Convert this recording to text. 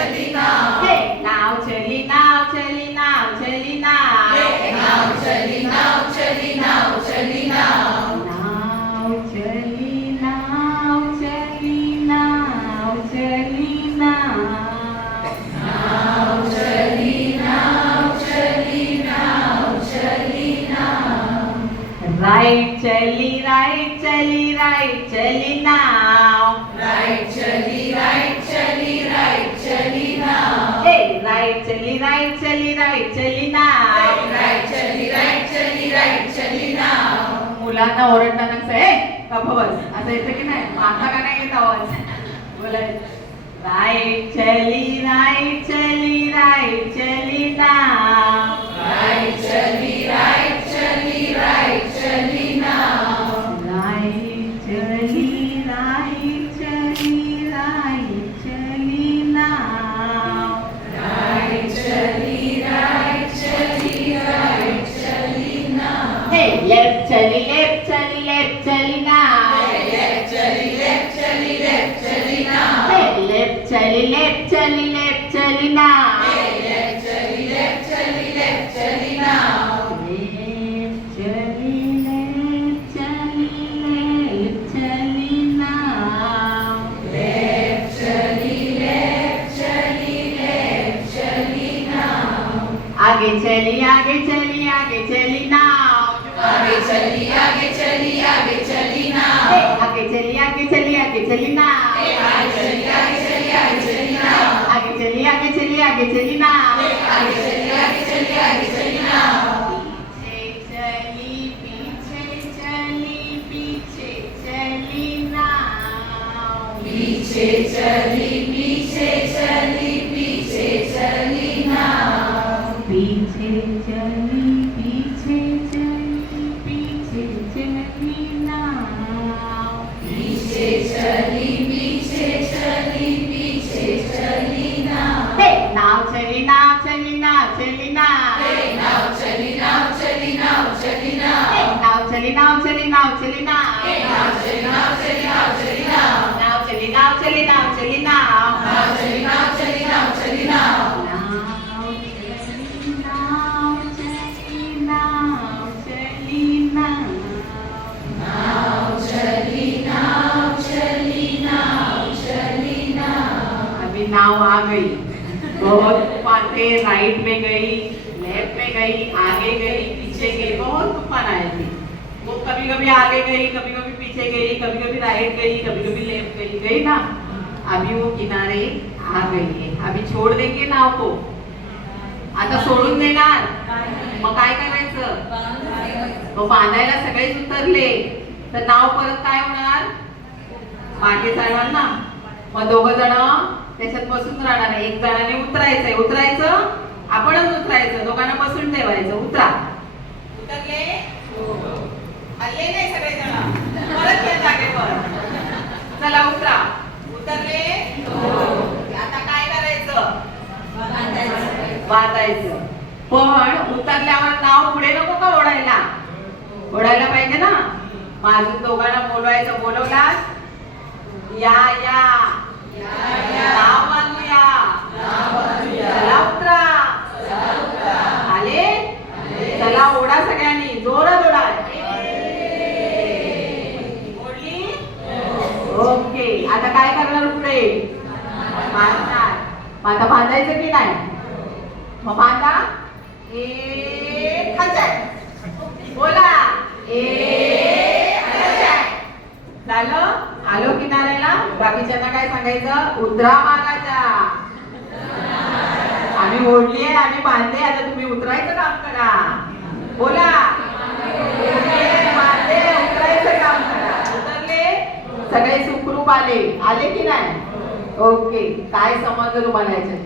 चली नाव. हे नाव चली नाव चली नाव चली नाव. हे नाव चली नाव चली नाव चली नाव. नाव चली नाव चली नाव चली नाव. नाव चली नाव चली नाव चली नाव. राइट चली राइट चली राइट चली नाव. राइट चली राइट चली राइट चली नाव. हे राइट चली राइट चली राइट चली नाव. राइट चली राइट चली राइट चली नाव. मुलांना ओरडताना कसं आहे गप्प बस असं येतं की नाही. आता का नाही येत आवाज बोलायचं. राइट चली राइट चली राइट चली नाव. राइट चली राइट चली राइट चली नाव. राइट चली राइट चली राइट चली नाव. राइट चली राइट चली राइट चली नाव. हे लेफ्ट चली लेफ्ट चली नाव. लेफ्ट चली लेफ्ट चली लेफ्ट चली नाव. हे लेफ्ट चली लेफ्ट चली नाव. लेफ्ट चली लेफ्ट चली लेफ्ट चली नाव. लेफ्ट चली लेफ्ट चली नाव. लेफ्ट चली लेफ्ट चली लेफ्ट चली नाव. आगे चली नाव. आगे चली आगे चली नाव. हे आगे चली नाव. आगे चली आगे चली आगे चली नाव. आगे चली आगे चली नाव. आगे चली आगे चली नाव. पीछे चली नाव. पीछे चली पीछे चली नाव. पीछे चली नाव. पीछे चली नाव. हे नाव चली नाव चली नाव. हे नाव चली नाव चली नाव चली नाव. हे नाव चली नाव चली नाव. हे नाव चली नाव चली नाव चली नाव. नाव चली नाव चली नाव. नाव चली नाव चली नाव चली नाव. नाव चली नाव चली नाव चली नाव. अभी नाव आ गई. बहुत बातें राइट में गई, लेफ्ट में गई, आगे गई, पीछे गई. बहुत तूफान आए थे. वो कभी कभी आगे गई, कभी कभी पीछे गई, कभी कभी राइट गई, कभी कभी लेफ्ट गई ना. अभी वो किनारे आ गई है. अभी छोड़ देंगे नाव को. आता सोडून देणार. मग काय करायचं. मग बांधायला सगळेच उतरले तर नाव परत काय होणार. मागे जाणार ना. मग दोघं जण त्याच्यात बसून राहणार. एक जणाने उतरायचं आपणच उतरायचं. दोघांना बसून ठेवायचं. उतरा. उतरले हल्ले नाही सगळे जण. परत या जागेवर. चला उतरा. उतरले. आता काय करायचं. बांधायचं. पण उतरल्यावर नाव पुढे नको का ओढायला पाहिजे ना. माझून दोघांना बोलवला. या नाव बांधूया. चला उतरा. आले. चला ओढा सगळ्यांनी. जोरात ओढा. ओढली. ओके. आता काय करणार पुढे. बांधणार. आता बांधायचं की नाही. मग बांधा. बोला. झालं. आलो किनाऱ्याला. बाकीच्यांना काय सांगायचं. उतरा महाराजा. आम्ही ओढली आहे, आम्ही बांधले. आता तुम्ही उतरायचं काम करा. बोला. बांधले, उतरायचं काम करा. उतरले. सगळे सुखरूप आले की नाही. ओके. काय समजलं तुम्हाला याच्यात.